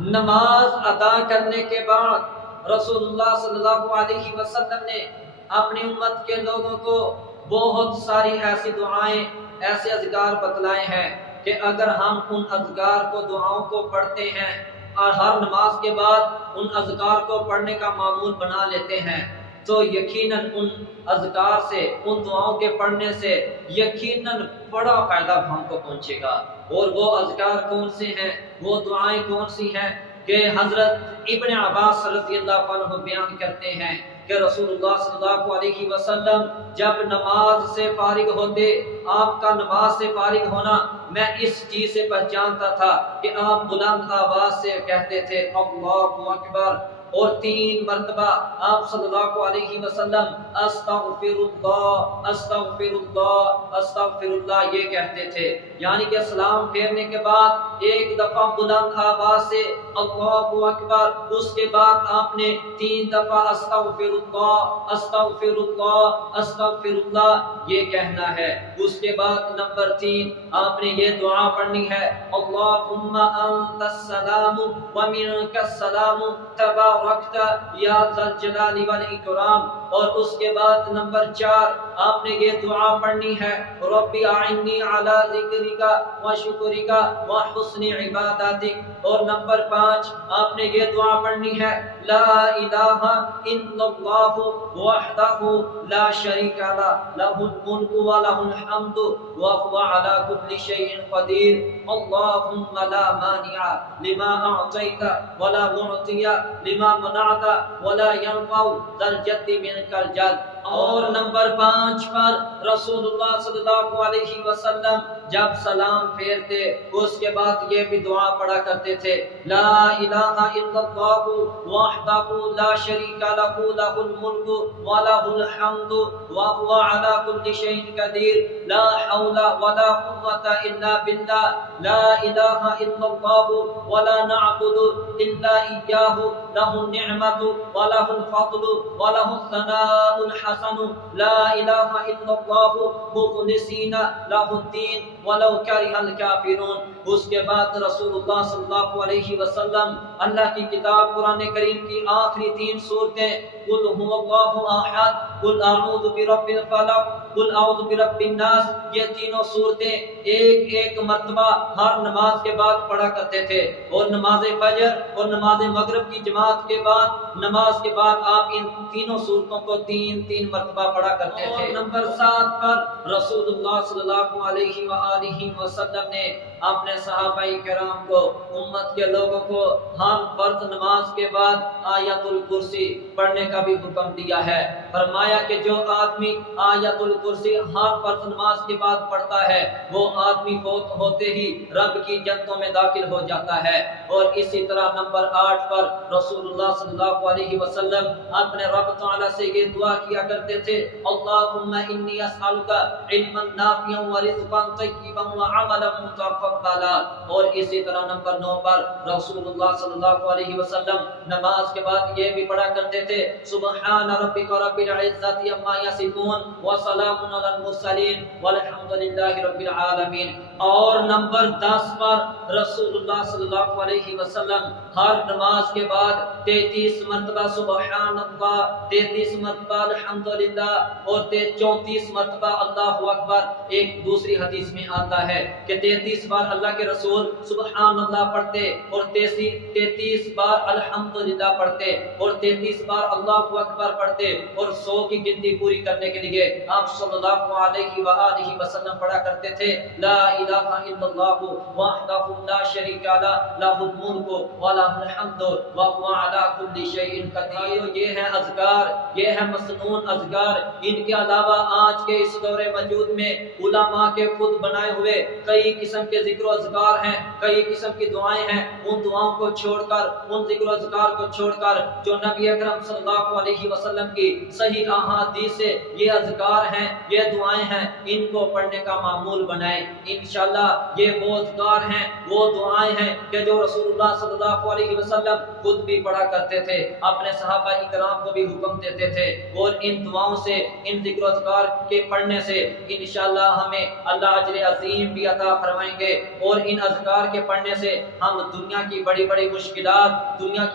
نماز ادا کرنے کے بعد رسول اللہ صلی اللہ علیہ وسلم نے اپنی امت کے لوگوں کو بہت ساری ایسی دعائیں، ایسے اذکار بتلائے ہیں کہ اگر ہم ان اذکار کو، دعاؤں کو پڑھتے ہیں اور ہر نماز کے بعد ان اذکار کو پڑھنے کا معمول بنا لیتے ہیں تو یقیناً ان اذکار سے، ان دعاؤں کے پڑھنے سے یقیناً بڑا فائدہ ہم کو پہنچے گا۔ اور وہ اذکار کون سے ہیں، وہ دعائیں کون سی ہیں کہ حضرت ابن عباس رضی اللہ عنہ بیان کرتے ہیں کہ رسول اللہ صلی اللہ علیہ وسلم جب نماز سے فارغ ہوتے، آپ کا نماز سے فارغ ہونا میں اس چیز سے پہچانتا تھا کہ آپ بلند آواز سے کہتے تھے اللہ اکبر، اور 3 مرتبہ آپ صلی اللہ علیہ وسلم استغفر اللہ استغفر اللہ استغفر اللہ یہ کہتے تھے، یعنی کہ سلام پھیرنے کے بعد ایک دفعہ بلند آواز سے اللہ اکبر، اس کے بعد آپ نے 3 دفعہ استغفر اللہ استغفر اللہ استغفر اللہ یہ کہنا ہے۔ اس کے بعد نمبر 3 آپ نے یہ دعا پڑھنی ہے اللہم انت السلام ومنک السلام تبارکت یا ذا الجلال والاکرام، اور اس کے بعد نمبر 4 آپ نے یہ دعا پڑھنی ہے رب اعنی علی ذکرک وشکرک وحسن عبادتک، اور نمبر 5 آپ نے یہ دعا پڑھنی ہے لا الہ الا اللہ وحدہ لا شریک لہ لہ الملک ولہ الحمد وهو على كل شيء قدير اللهم لا مانع لما أعطيت ولا معطي لما منعت ولا ينفع ذا الجد منك الجد۔ اور نمبر 5 پر رسول اللہ صلی اللہ علیہ وسلم جب سلام پھیرتے اس کے بعد یہ بھی دعا پڑھا کرتے تھے لا الہ الا اللہ وحدہ لا شریک لہ لہ الملک ولہ الحمد وهو على كل شيء قدير لا حول ولا قوة إلا بالله لا إله إلا الله ولا نعبد إلا إياه له النعمة وله الفضل وله الثناء الحسن لا إله إلا الله مخلصين له الدين ولو كره الكافرون۔ اس کے بعد رسول اللہ صلی اللہ علیہ وسلم اللہ کی کتاب قرآن کریم کی آخری 3 سورتیں قل هو اللہ احد، قل اعوذ برب الفلق، قل اعوذ برب الناس، یہ تینوں صورتیں ایک مرتبہ ہر نماز کے بعد پڑھا کرتے تھے، اور نماز فجر اور نماز مغرب کی جماعت کے بعد نماز کے بعد آپ ان تینوں صورتوں کو 3 مرتبہ پڑھا کرتے تھے۔ اور نمبر 7 پر رسول اللہ صلی اللہ علیہ وآلہ وسلم نے اپنے صحابہ کرام کو، امت کے لوگوں کو ہر فرض نماز کے بعد آیت الکرسی پڑھنے کا بھی حکم دیا ہے۔ فرمایا کہ جو آدمی آیت الکرسی ہر فرض نماز کے بعد پڑھتا ہے وہ آدمی فوت ہوتے ہی رب کی جنتوں میں داخل ہو جاتا ہے۔ اور اسی طرح نمبر 8 پر رسول اللہ صلی اللہ علیہ وسلم اپنے رب تعالی سے یہ دعا کیا کرتے تھے اللہم انی اسألک علما نافعا ورزقا طیبا وعملا متقبلا۔ اور اسی طرح نمبر 9 پر رسول اللہ صلی اللہ علیہ وسلم نماز کے بعد یہ بھی پڑھا کرتے تھے سبحان ربک رب العزت عما یصفون وسلام علی المرسلین والحمد للہ رب العالمین۔ اور نمبر 10 پر رسول اللہ صلی اللہ علیہ وسلم ہر نماز کے بعد 33 مرتبہ سبحان اللہ، 33 مرتبہ الحمدللہ اور 34 مرتبہ اللہ اکبر۔ ایک دوسری حدیث میں آتا ہے کہ 33 بار اللہ کے رسول سبحان اللہ پڑھتے اور 33 بار الحمدللہ پڑھتے اور 33 بار اللہ اکبر پڑھتے، اور 100 کی گنتی پوری کرنے کے لیے آپ صلی اللہ علیہ وآلہ وسلم پڑھا کرتے تھے لا الہ الا اللہ وحدہ لا شریک لہ لہ الملک ولہ الحمد وهو علی کل شیء قدیر۔ یہ ہے اذکار، یہ ہے مسنون اذکار۔ ان کے علاوہ آج کے اس دور موجود میں علماء کے خود بنائے ہوئے کئی قسم کے ذکر و اذکار ہیں، کئی قسم کی دعائیں ہیں۔ ان دعاؤں کو چھوڑ کر، ان ذکر و اذکار کو چھوڑ کر جو نبی اکرم صلی اللہ علیہ وسلم کی صحیح احادیث سے یہ اذکار ہیں، یہ دعائیں ہیں، ان کو پڑھنے کا معمول بنائیں۔ انشاءاللہ یہ وہ اذکار ہیں، وہ دعائیں ہیں کہ جو رسول اللہ صلی اللہ علیہ وسلم خود بھی پڑھا کرتے تھے، اپنے صحابہ اکرام کو بھی حکم دیتے تھے، اور ان دعاؤں سے، ان ذکر و اذکار کے پڑھنے سے انشاءاللہ ہمیں اللہ اجر عظیم بھی عطا فرمائیں گے اور ان اذکار کے پڑھنے سے ہم دنیا کی بڑی بڑی مشکلات، دنیا کی